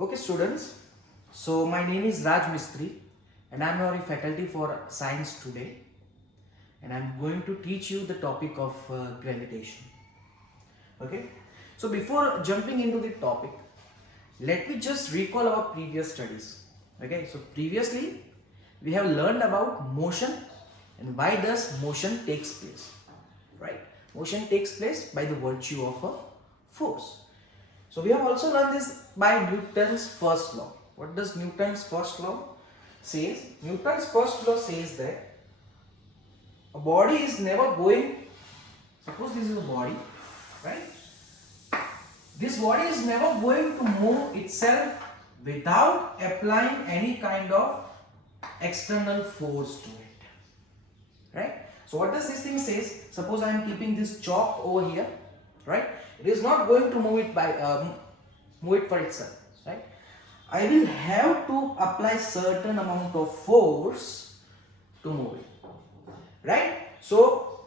Okay students, so my name is Raj Mistry and I am your faculty for science today, and I am going to teach you the topic of gravitation. Okay, so before jumping into the topic, let me just recall our previous studies. Okay, so previously we have learned about motion and why does motion takes place, right? Motion takes place by the virtue of a force. So we have also learned this by Newton's first law. What does Newton's first law says? Newton's first law says that a body is never going, suppose this is a body, right? This body is never going to move itself without applying any kind of external force to it, right? So what does this thing says? Suppose I am keeping this chalk over here, right? It is not going to move it by move it for itself, right? I will have to apply certain amount of force to move it, right? So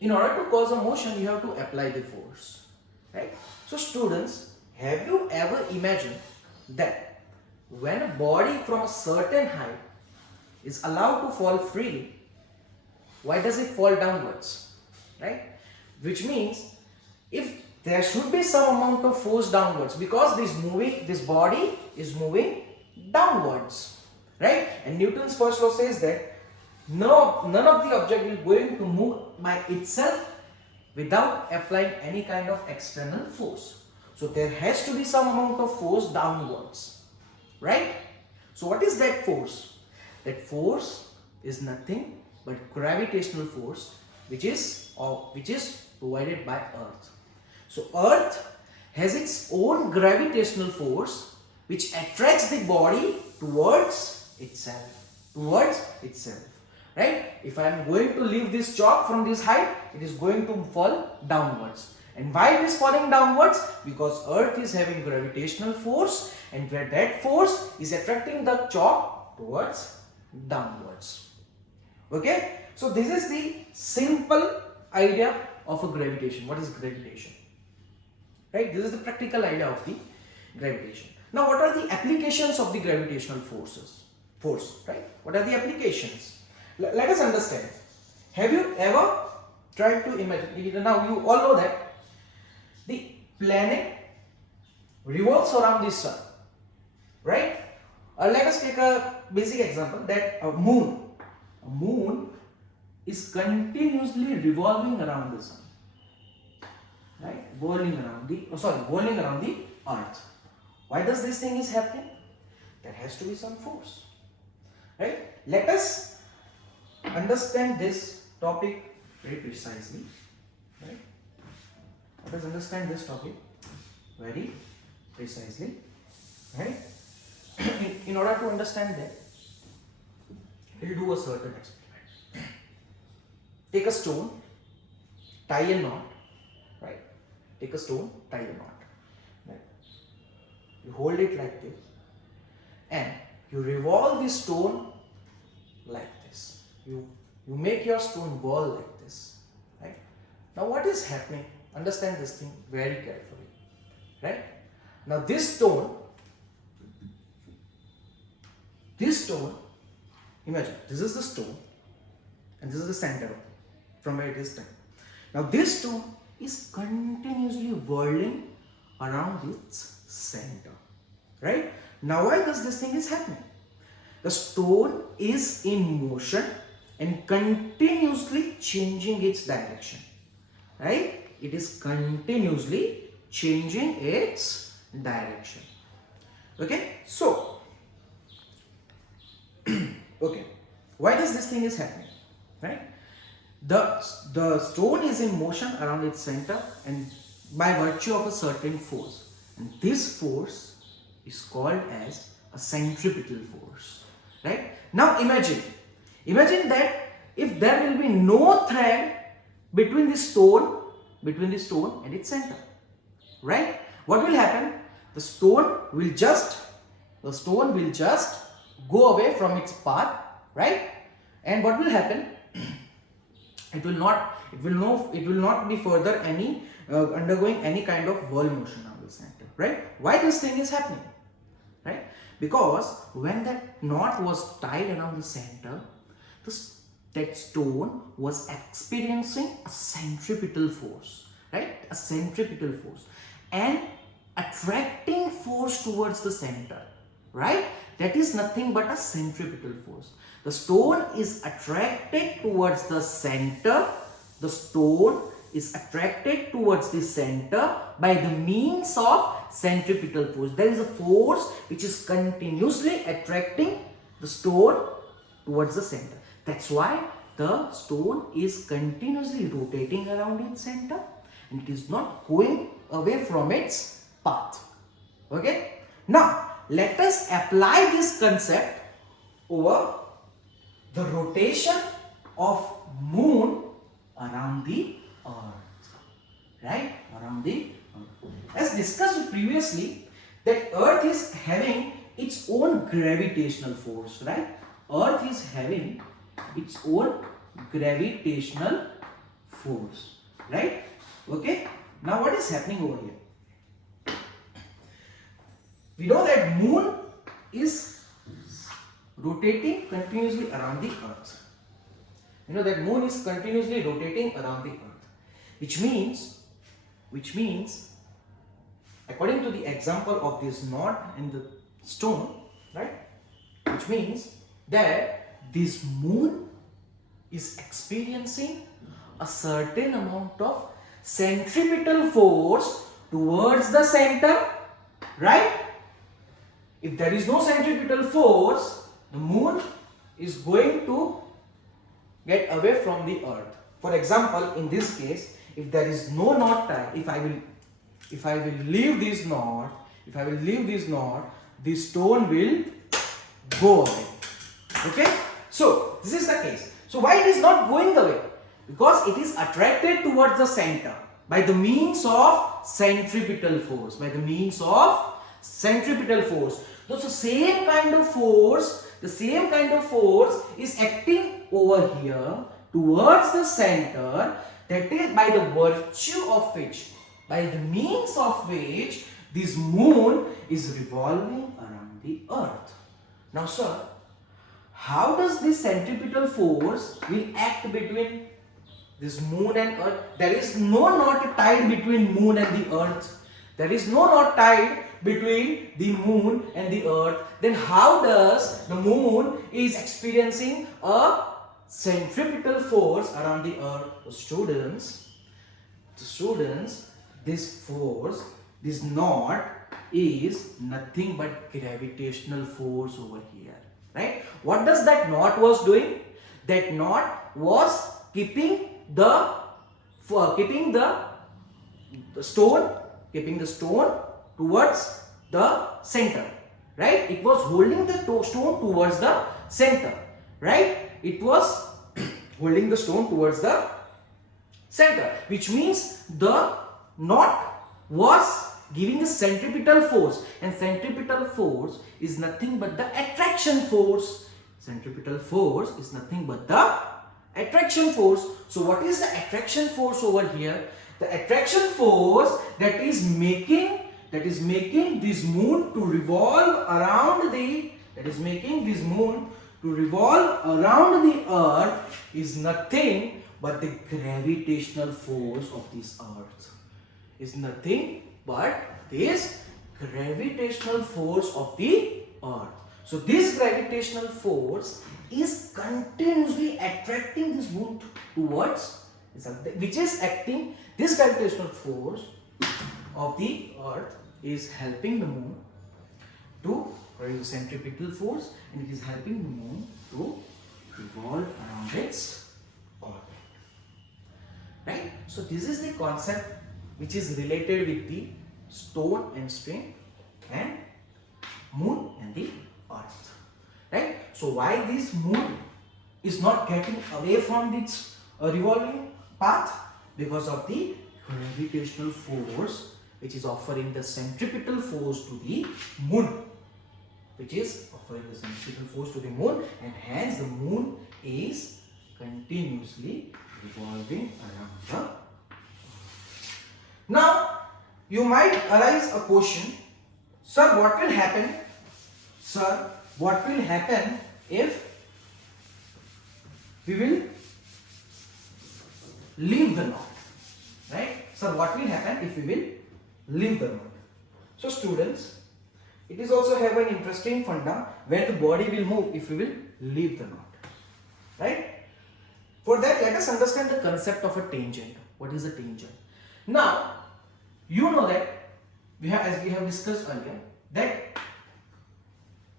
in order to cause a motion, you have to apply the force, right? So students, have you ever imagined that when a body from a certain height is allowed to fall freely, why does it fall downwards, right? Which means if there should be some amount of force downwards, because this body is moving downwards, right? And Newton's first law says that none of the object will going to move by itself without applying any kind of external force. So there has to be some amount of force downwards, right? So what is that force? That force is nothing but gravitational force, which is provided by Earth. So Earth has its own gravitational force which attracts the body towards itself, right? If I am going to leave this chalk from this height, it is going to fall downwards. And why it is falling downwards? Because Earth is having gravitational force, and where that force is attracting the chalk towards downwards. Okay, so this is the simple idea of a gravitation. What is gravitation? Right? This is the practical idea of the gravitation. Now, what are the applications of the gravitational force? Right? What are the applications? Let us understand. Have you ever tried to imagine? Now, you all know that the planet revolves around the sun, right? Let us take a basic example that a moon is continuously revolving around the sun, right? Whirling around the earth. Why does this thing is happening? There has to be some force, right? Let us understand this topic very precisely, right? Let us understand this topic very precisely, right? In order to understand that, we'll do a certain experiment. Take a stone, tie a knot, right? Take a stone, tie a knot, right? You hold it like this and you revolve the stone like this. You make your stone whirl like this, right? Now what is happening? Understand this thing very carefully, right? Now this stone, imagine this is the stone and this is the center from where it is taken. Now this stone is continuously whirling around its center, right? Now why does this thing is happening? The stone is in motion and continuously changing its direction, right? It is continuously changing its direction. Okay, so okay, why does this thing is happening, right? The stone is in motion around its center and by virtue of a certain force, and this force is called as a centripetal force, right? Now imagine that if there will be no thread between the stone and its center, right? What will happen? The stone will just go away from its path, right? And what will happen? It will not be further undergoing any kind of whirl motion around the center. right? Why this thing is happening, right? Because when that knot was tied around the center, that stone was experiencing a centripetal force, right? A centripetal force and attracting force towards the center, right? That is nothing but a centripetal force. The stone is attracted towards the center. The stone is attracted towards the center by the means of centripetal force. There is a force which is continuously attracting the stone towards the center. That's why the stone is continuously rotating around its center and it is not going away from its path. Okay? Now, let us apply this concept over the rotation of moon around the earth, right? Around the earth. As discussed previously, that earth is having its own gravitational force, right? Earth is having its own gravitational force, right? Okay? Now what is happening over here? We know that moon is rotating continuously around the earth. You know that moon is continuously rotating around the earth, which means according to the example of this knot in the stone, right? Which means that this moon is experiencing a certain amount of centripetal force towards the center, right? If there is no centripetal force, the moon is going to get away from the earth. For example, in this case, if there is no knot tied, if I will leave this knot, the stone will go away. Okay? So, this is the case. So, why it is not going away? Because it is attracted towards the center by the means of centripetal force. So, the same kind of force is acting over here towards the center, that is by the virtue of which, by the means of which this moon is revolving around the earth. Now sir, how does this centripetal force will act between this moon and earth? There is no knot tied between moon and the earth. There is no knot tied between the moon and the earth. Then how does the moon is experiencing a centripetal force around the earth? Students, this force, this knot is nothing but gravitational force over here, right? What does that knot was doing? That knot was keeping the stone towards the center, right? It was holding the stone towards the center, right? It was holding the stone towards the center, which means the knot was giving a centripetal force, and centripetal force is nothing but the attraction force. Centripetal force is nothing but the attraction force. So what is the attraction force over here? The attraction force that is making this moon to revolve around the earth is nothing but the gravitational force of this earth. Is nothing but this gravitational force of the earth. So this gravitational force is continuously attracting this moon towards something, which is acting. This gravitational force of the earth is helping the moon to produce centripetal force, and it is helping the moon to revolve around its orbit. Right? So this is the concept which is related with the stone and string and moon and the earth. Right? So why this moon is not getting away from its revolving path? Because of the gravitational force which is offering the centripetal force to the moon. And hence the moon is continuously revolving around the earth. Now you might arise a question, sir, what will happen? Sir, what will happen if we will leave the knot? Right? Sir, what will happen if we will leave the knot? So students, it is also have an interesting funda where the body will move if we will leave the knot. Right? For that, let us understand the concept of a tangent. What is a tangent? Now, you know that as we have discussed earlier, that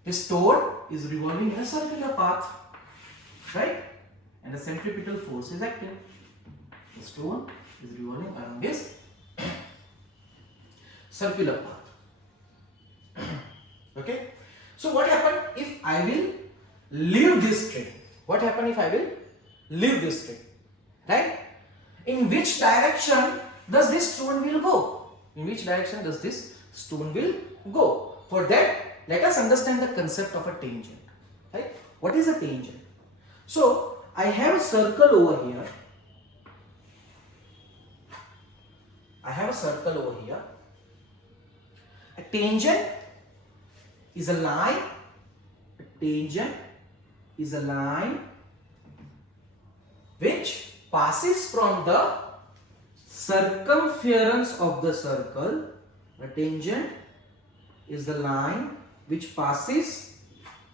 the stone is revolving in a circular path, right? And the centripetal force is acting. The stone is revolving along this circular path. Okay? So what happens if I will leave this string? What happens if I will leave this string? Right? In which direction does this stone will go? In which direction does this stone will go? For that, let us understand the concept of a tangent. Right? What is a tangent? So, I have a circle over here. I have a circle over here. A tangent is a line. A tangent is a line which passes from the circumference of the circle. A tangent is the line which passes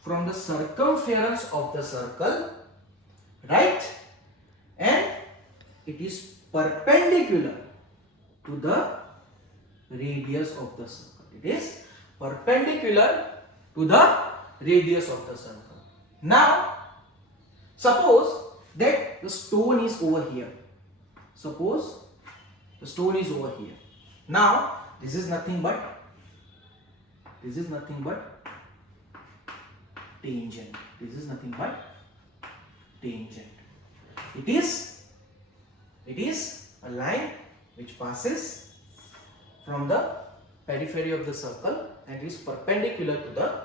from the circumference of the circle, right? And it is perpendicular to the radius of the circle. It is perpendicular to the radius of the circle. Now, suppose that the stone is over here. Suppose the stone is over here. Now, this is nothing but tangent. This is nothing but tangent. It is a line which passes from the periphery of the circle and is perpendicular to the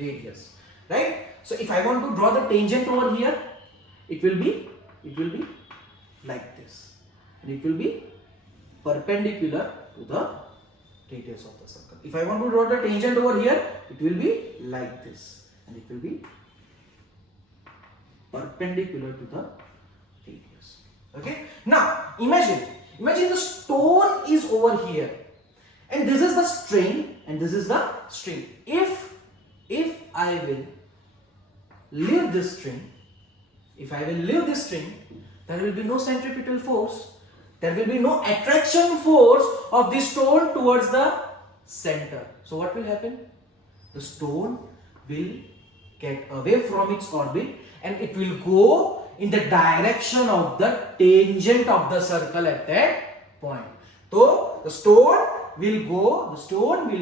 radius. Right? So if I want to draw the tangent over here, it will be like this, and it will be perpendicular to the radius of the circle. If I want to draw the tangent over here, it will be like this, and it will be perpendicular to the radius. Okay? Now imagine the stone is over here, and this is the string, and this is the string. If I will leave this string, there will be no centripetal force. There will be no attraction force of the stone towards the center. So what will happen? The stone will get away from its orbit and it will go in the direction of the tangent of the circle at that point. So the stone will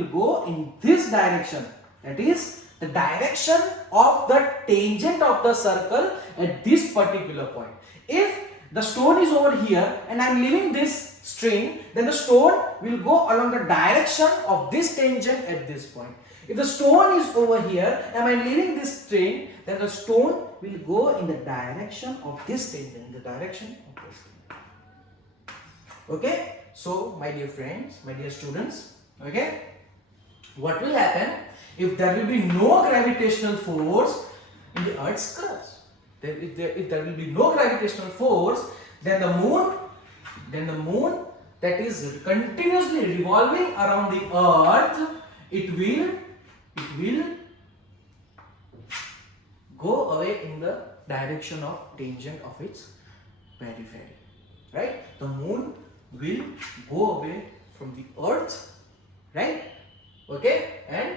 go in this direction. That is the direction of the tangent of the circle at this particular point. If the stone is over here and I am leaving this string, then the stone will go along the direction of this tangent at this point. If the stone is over here and I am leaving this string, then the stone will go in the direction of this tangent, Okay? So, my dear friends, my dear students, okay? What will happen if there will be no gravitational force in the Earth's crust? If there will be no gravitational force, then the moon that is continuously revolving around the Earth, it will go away in the direction of tangent of its periphery. Right? The moon will go away from the Earth, right? Okay? And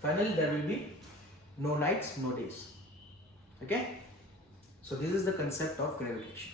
finally there will be no nights, no days. Okay? So this is the concept of gravitation.